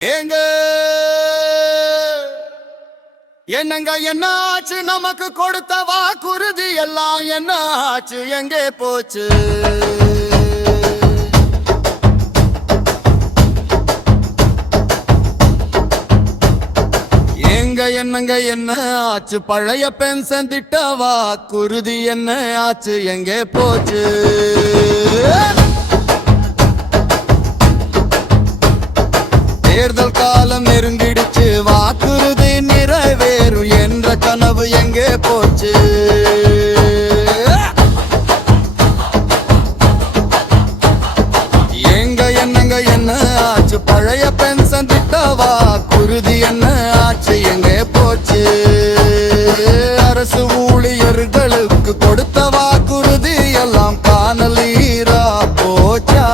ஏங்க என்னங்க என்ன ஆச்சு? நமக்கு கொடுத்த வாக்குறுதி எல்லாம் என்ன ஆச்சு? எங்கே போச்சு? என்னங்க என்ன ஆச்சு? பழைய பென்ஷன் திட்ட வாக்குறுதி என்ன ஆச்சு? எங்கே போச்சு? தேர்தல் காலம் நெருங்கிடுச்சு, வாக்குறுதி நிறைவேறும் என்ற கனவு எங்கே போச்சு? என்னங்க என்ன ஆச்சு? பழைய பென்ஷன் திட்ட வாக்குறுதி என்ன ஆச்சு? எங்கே போச்சு? அரசு ஊழியர்களுக்கு கொடுத்த வாக்குறுதி எல்லாம் காணலீரா போச்சா?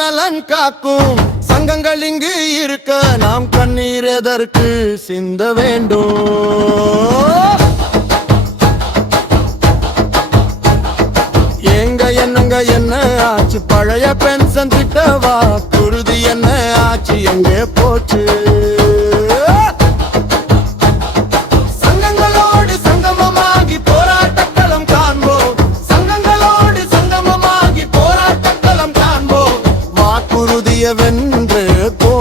நலன் காக்கும் சங்கங்கள் இங்கு இருக்க நாம் கண்ணீர் எதற்கு சிந்த வேண்டும்? என்னங்க என்ன ஆச்சு? பழைய பென்ஷன் திட்ட வாக்குறுதி என்ன ஆச்சு? எங்கே போச்சு? வென்று போ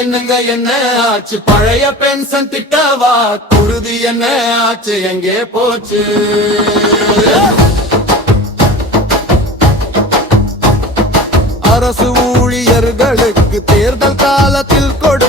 என்னங்க என்ன ஆச்சு? பழைய பென்ஷன் திட்ட வாக்குறுதி என்ன ஆச்சு? எங்கே போச்சு? அரசு ஊழியர்களுக்கு தேர்தல் காலத்தில் கொடு